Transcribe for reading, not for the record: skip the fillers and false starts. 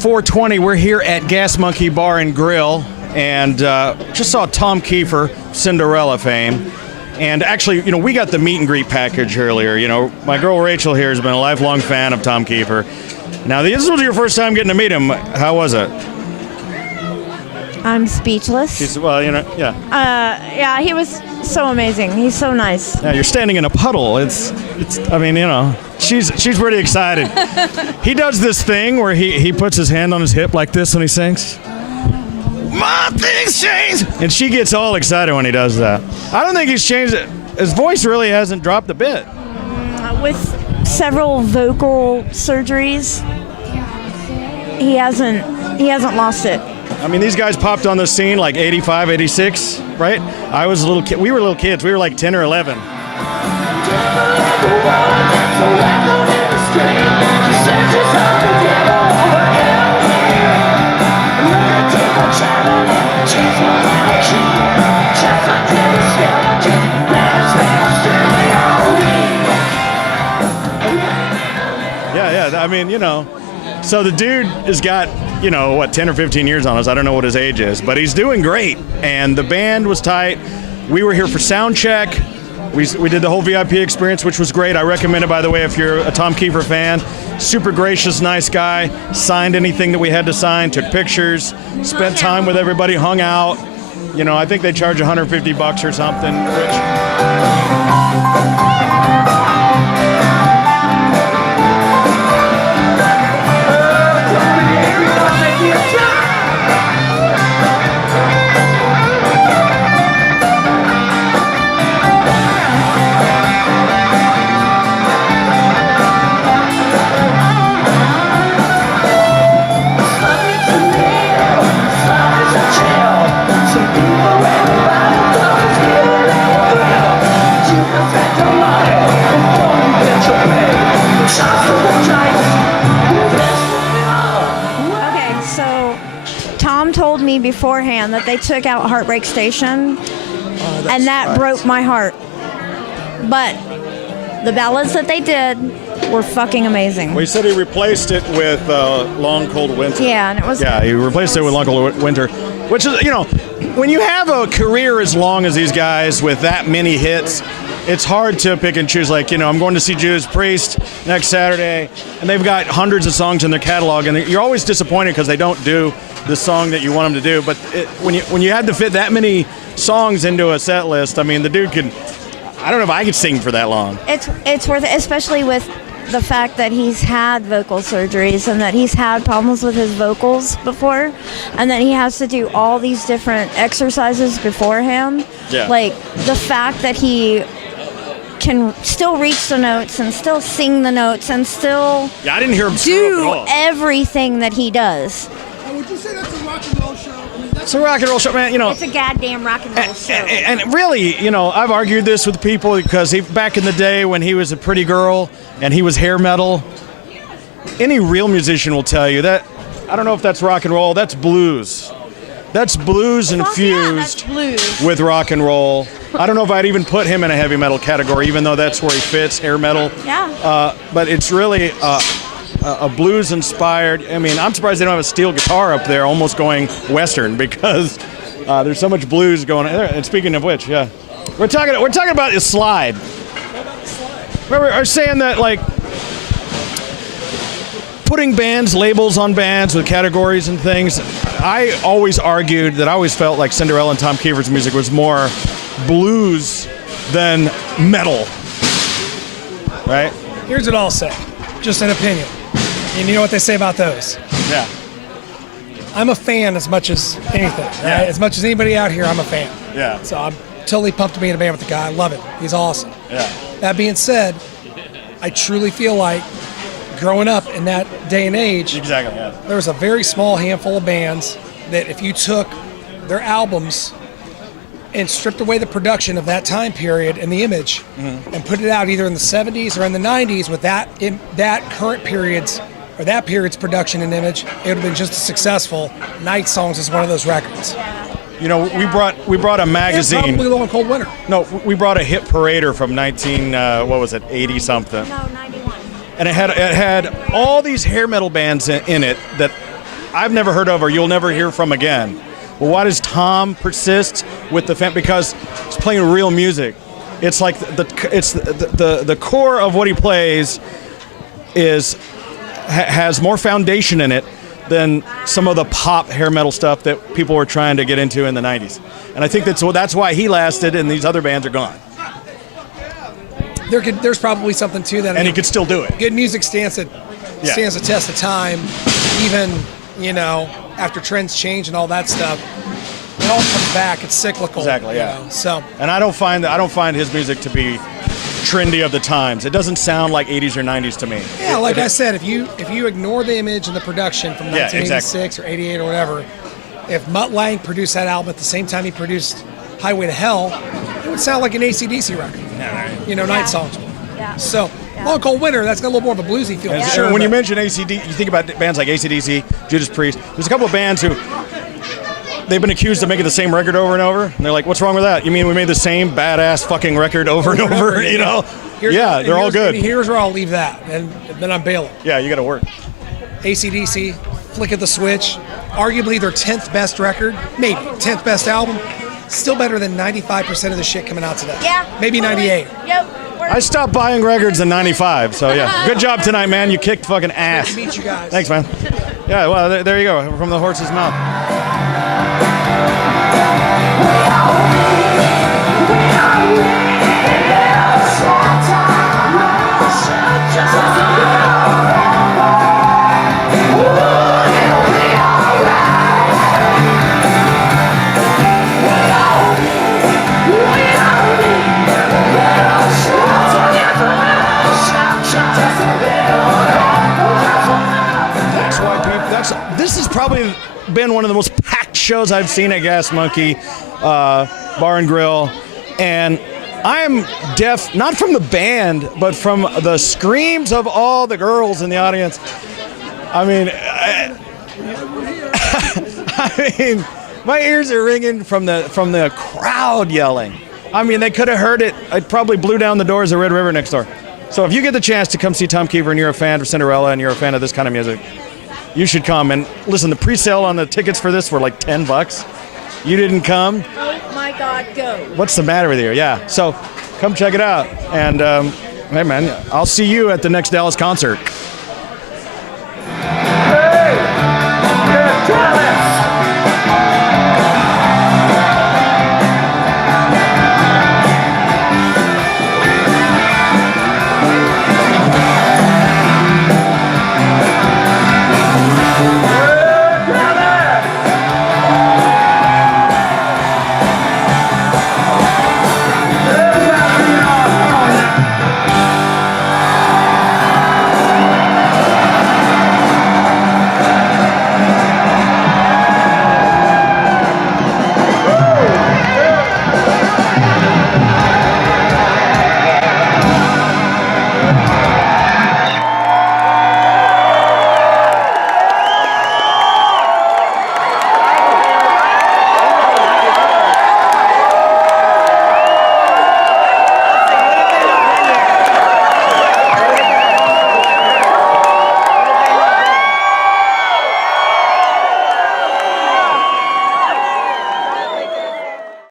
420. We're here at Gas Monkey Bar and Grill, and just saw Tom Keifer, Cinderella fame. And actually, we got the meet and greet package earlier. My girl Rachel here has been a lifelong fan of Tom Keifer. Now, this was your first time getting to meet him. How was it? I'm speechless. Yeah, he was so amazing. He's so nice. Yeah, you're standing in a puddle. She's pretty excited. He does this thing where he puts his hand on his hip like this when he sings. My things change. And she gets all excited when he does that. I don't think he's changed it. His voice really hasn't dropped a bit. With several vocal surgeries, he hasn't lost it. I mean, these guys popped on the scene like 85, 86, right? I was a little kid. We were little kids. We were like 10 or 11. Yeah. I mean, so the dude has got, 10 or 15 years on us. I don't know what his age is, but he's doing great. And the band was tight. We were here for sound check. We did the whole VIP experience, which was great. I recommend it, by the way, if you're a Tom Keifer fan. Super gracious, nice guy. Signed anything that we had to sign, took pictures, spent time with everybody, hung out. I think they charge $150 or something. Told me beforehand that they took out Heartbreak Station, and that broke my heart. But the ballads that they did were fucking amazing. Well, he said he replaced it with Long Cold Winter. Yeah, and it was... Yeah, he replaced it with Long Cold Winter, which is, when you have a career as long as these guys with that many hits, it's hard to pick and choose. Like, I'm going to see Judas Priest next Saturday, and they've got hundreds of songs in their catalog, and you're always disappointed because they don't do the song that you want them to do. But when you had to fit that many songs into a set list, I mean, the dude could... I don't know if I could sing for that long. It's worth it, especially with the fact that he's had vocal surgeries and that he's had problems with his vocals before, and that he has to do all these different exercises beforehand. Yeah. Like, the fact that he can still reach the notes and still sing the notes and still I didn't hear him do everything that he does. Would you say that's a rock and roll show? It's a rock and roll show, man. It's a goddamn rock and roll show. And really, I've argued this with people because back in the day when he was a pretty girl and he was hair metal, any real musician will tell you that, I don't know if that's rock and roll, that's blues. That's blues infused with rock and roll. I don't know if I'd even put him in a heavy metal category, even though that's where he fits, hair metal. Yeah. But it's really a blues-inspired. I mean, I'm surprised they don't have a steel guitar up there, almost going Western, because there's so much blues going on there. And speaking of which, yeah, we're talking about his slide. Remember, I was saying that like putting labels on bands with categories and things. I always argued that I always felt like Cinderella and Tom Keifer's music was more blues than metal. Right? Here's what I'll say, just an opinion. And you know what they say about those? Yeah. I'm a fan as much as anything. Yeah. Right? As much as anybody out here, I'm a fan. Yeah. So I'm totally pumped to be in a band with the guy. I love it. He's awesome. Yeah. That being said, I truly feel like growing up in that day and age, Exactly. Yeah. there was a very small handful of bands that if you took their albums and stripped away the production of that time period and the image and put it out either in the 70s or in the 90s with that current period's or that period's production and image, it would have been just as successful. Night Songs is one of those records. We brought a magazine. Probably Long Cold Winter. No, we brought a hit parader from 80 something. No, 91. And it had all these hair metal bands in it that I've never heard of or you'll never hear from again. Well, why does Tom persist with the fan? Because he's playing real music. It's like the core of what he plays has more foundation in it than some of the pop hair metal stuff that people were trying to get into in the 90s. And I think that's why he lasted and these other bands are gone. There's probably something to that. And he could still do it. Good music stands the test of time, even, after trends change and all that stuff. It all comes back. It's cyclical. Exactly, yeah. So. And I don't find his music to be trendy of the times. It doesn't sound like 80s or 90s to me. Yeah, like I said, if you ignore the image and the production from 1986 or 88 or whatever, if Mutt Lange produced that album at the same time he produced Highway to Hell, it would sound like an AC/DC record. Yeah, right. Night songs. Yeah. So, Long Cold Winter, that's got a little more of a bluesy feel. And Sure, when you mention ACD, you think about bands like AC/DC, Judas Priest. There's a couple of bands who they've been accused of making the same record over and over, and they're like, "What's wrong with that? You mean we made the same badass fucking record over and over?" They're all good. Here's where I'll leave that, and then I'm bailing. Yeah, you got to work. AC/DC, Flick of the Switch, arguably their 10th best record, maybe 10th best album, still better than 95% of the shit coming out today. Yeah. Maybe 98. Yep. I stopped buying records in '95, so yeah. Good job tonight, man. You kicked fucking ass. Good to meet you guys. Thanks, man. Yeah, well, there you go, from the horse's mouth. This has probably been one of the most packed shows I've seen at Gas Monkey Bar and Grill, and I am deaf, not from the band, but from the screams of all the girls in the audience. I mean, my ears are ringing from the crowd yelling. I mean, they could have heard it. It probably blew down the doors of Red River next door. So if you get the chance to come see Tom Keifer and you're a fan of Cinderella and you're a fan of this kind of music, you should come. And listen, the pre-sale on the tickets for this were like $10. You didn't come? Oh my God, go. What's the matter with you? Yeah, so come check it out. And hey man, I'll see you at the next Dallas concert.